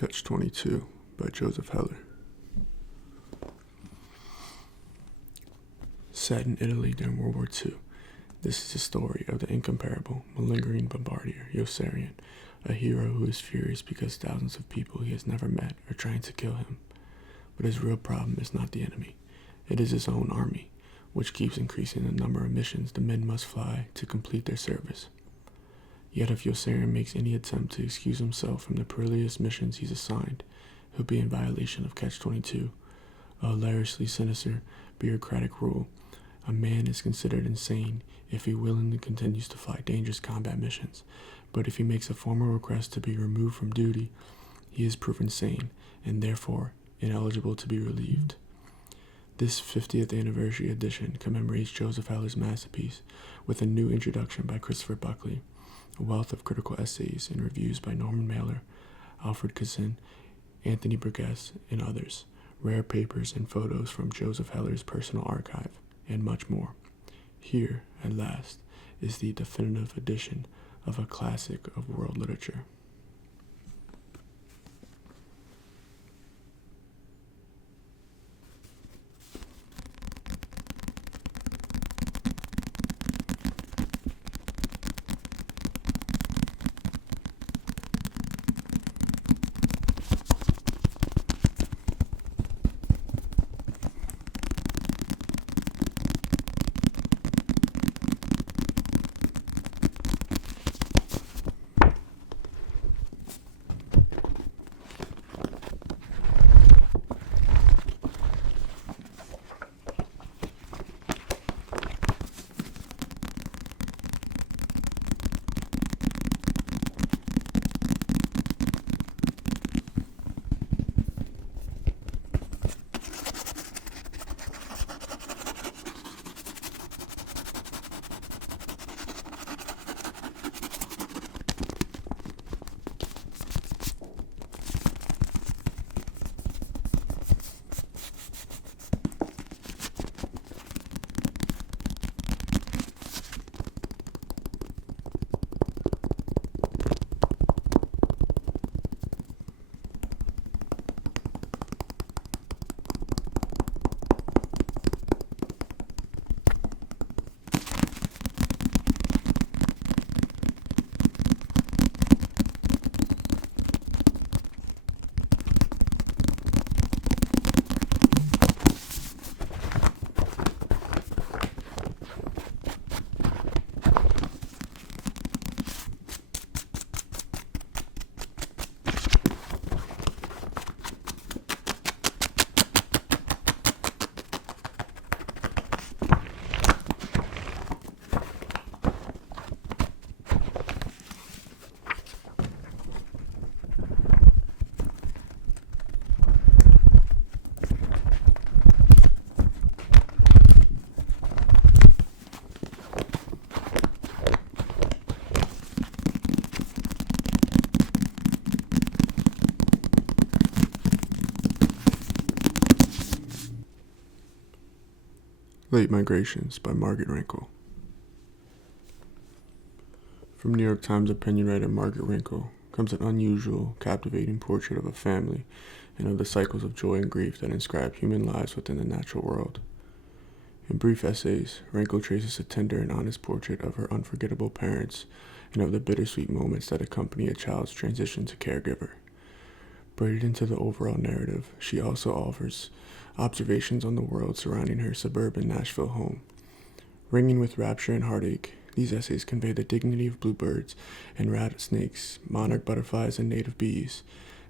Catch-22 by Joseph Heller. Set in Italy during World War II, this is the story of the incomparable, malingering bombardier Yossarian, a hero who is furious because thousands of people he has never met are trying to kill him. But his real problem is not the enemy. It is his own army, which keeps increasing the number of missions the men must fly to complete their service. Yet if Yossarian makes any attempt to excuse himself from the perilous missions he's assigned, he'll be in violation of Catch-22, a hilariously sinister, bureaucratic rule. A man is considered insane if he willingly continues to fly dangerous combat missions, but if he makes a formal request to be removed from duty, he is proven sane and therefore ineligible to be relieved. This 50th anniversary edition commemorates Joseph Heller's masterpiece with a new introduction by Christopher Buckley, a wealth of critical essays and reviews by Norman Mailer, Alfred Kazin, Anthony Burgess, and others, rare papers and photos from Joseph Heller's personal archive, and much more. Here, at last, is the definitive edition of a classic of world literature. Late Migrations by Margaret Renkl. From New York Times opinion writer Margaret Renkl comes an unusual, captivating portrait of a family and of the cycles of joy and grief that inscribe human lives within the natural world. In brief essays, Renkl traces a tender and honest portrait of her unforgettable parents and of the bittersweet moments that accompany a child's transition to caregiver. Braided into the overall narrative, she also offers observations on the world surrounding her suburban Nashville home. Ringing with rapture and heartache, these essays convey the dignity of bluebirds and rattlesnakes, monarch butterflies, and native bees,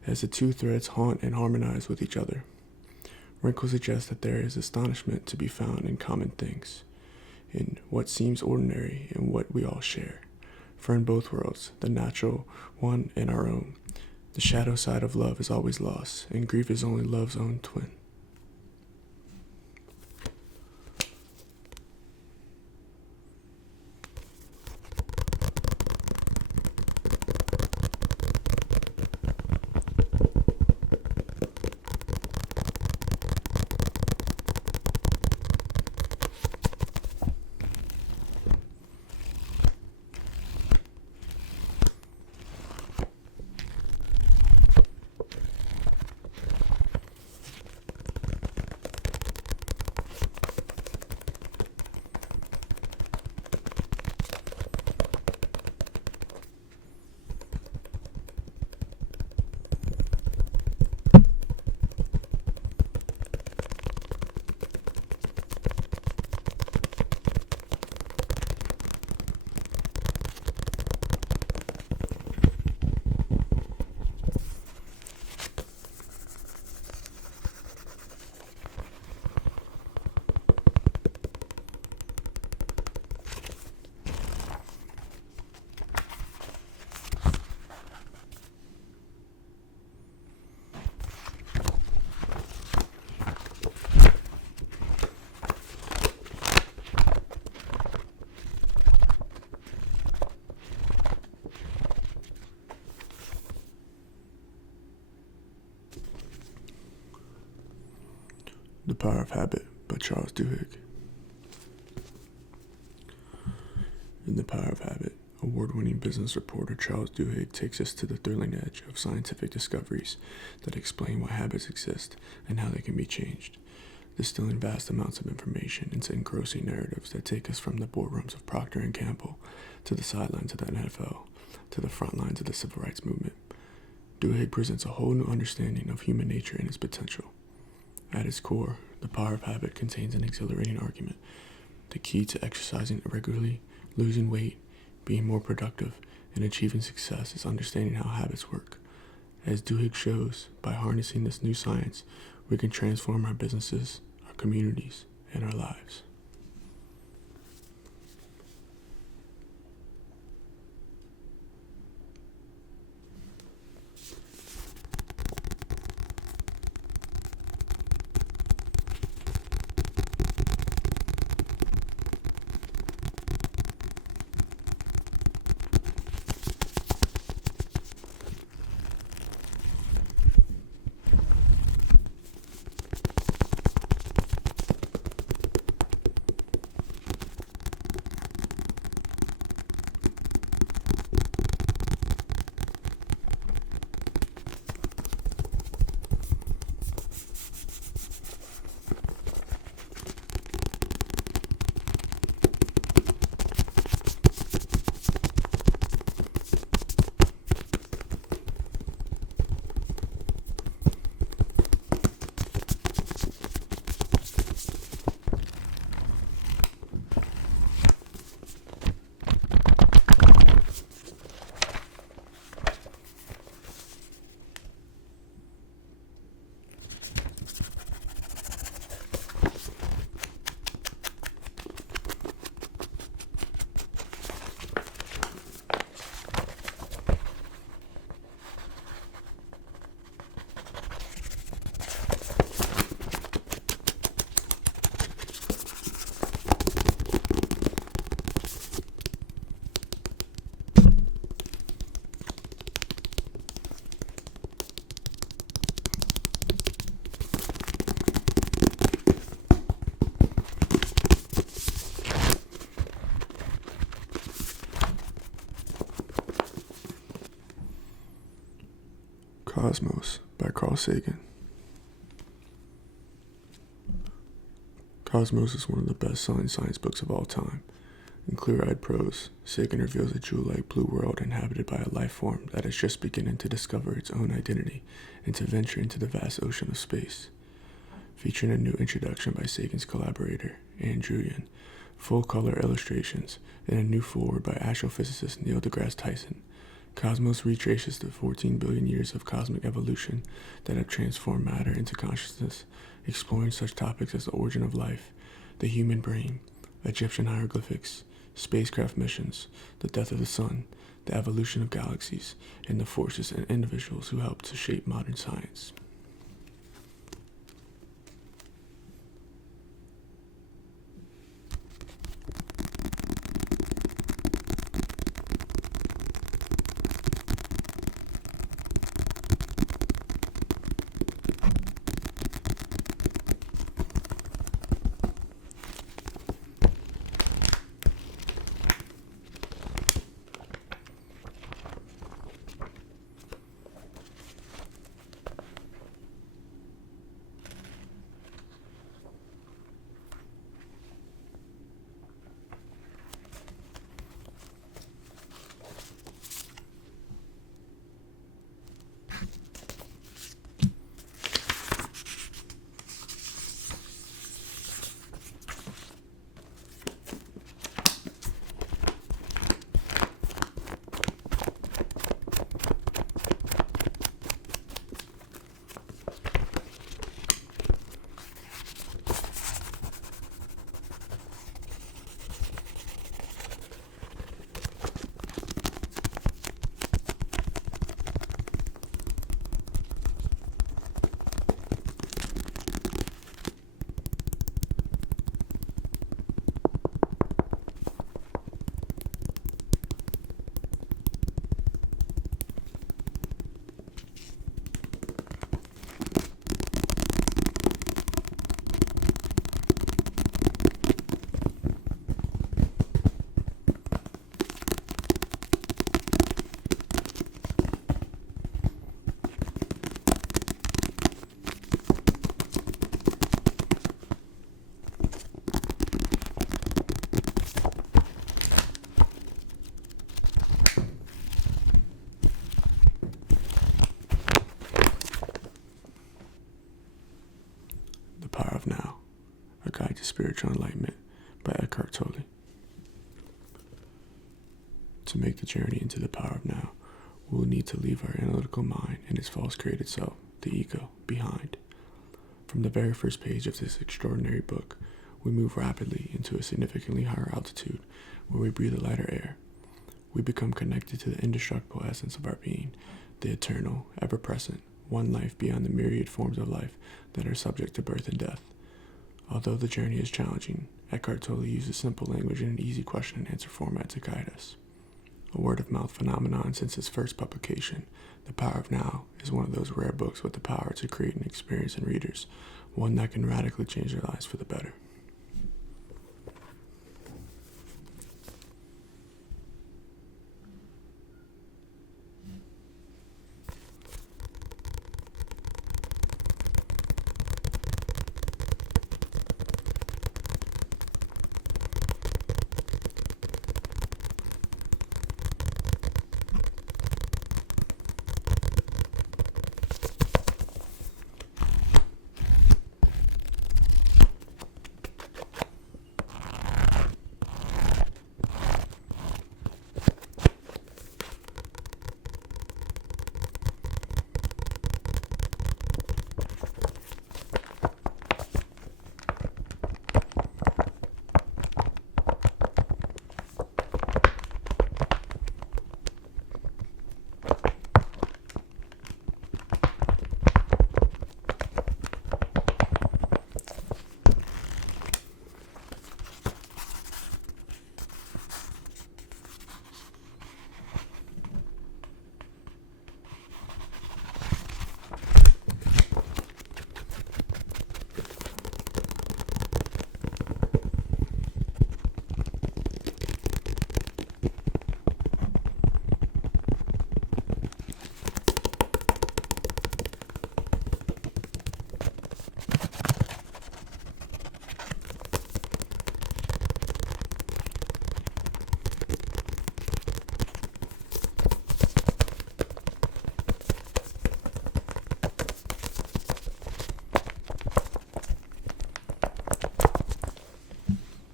as the two threads haunt and harmonize with each other. Renkl suggests that there is astonishment to be found in common things, in what seems ordinary and what we all share. For in both worlds, the natural one and our own, the shadow side of love is always lost, and grief is only love's own twin. The Power of Habit by Charles Duhigg. In The Power of Habit, award-winning business reporter Charles Duhigg takes us to the thrilling edge of scientific discoveries that explain why habits exist and how they can be changed, distilling vast amounts of information into engrossing narratives that take us from the boardrooms of Procter & Gamble to the sidelines of the NFL to the front lines of the civil rights movement. Duhigg presents a whole new understanding of human nature and its potential. At its core, The Power of Habit contains an exhilarating argument. The key to exercising regularly, losing weight, being more productive, and achieving success is understanding how habits work. As Duhigg shows, by harnessing this new science, we can transform our businesses, our communities, and our lives. Cosmos by Sagan. Cosmos is one of the best-selling science books of all time. In clear-eyed prose, Sagan reveals a jewel-like blue world inhabited by a life form that is just beginning to discover its own identity and to venture into the vast ocean of space. Featuring a new introduction by Sagan's collaborator, Ann Druyan, full-color illustrations, and a new foreword by astrophysicist Neil deGrasse Tyson, Cosmos retraces the 14 billion years of cosmic evolution that have transformed matter into consciousness, exploring such topics as the origin of life, the human brain, Egyptian hieroglyphics, spacecraft missions, the death of the sun, the evolution of galaxies, and the forces and individuals who helped to shape modern science. Spiritual Enlightenment by Eckhart Tolle. To make the journey into the power of now, we will need to leave our analytical mind and its false created self, the ego, behind. From the very first page of this extraordinary book, we move rapidly into a significantly higher altitude where we breathe a lighter air. We become connected to the indestructible essence of our being, the eternal, ever-present, one life beyond the myriad forms of life that are subject to birth and death. Although the journey is challenging, Eckhart Tolle uses simple language in an easy question and answer format to guide us. A word-of-mouth phenomenon since its first publication, The Power of Now is one of those rare books with the power to create an experience in readers, one that can radically change their lives for the better.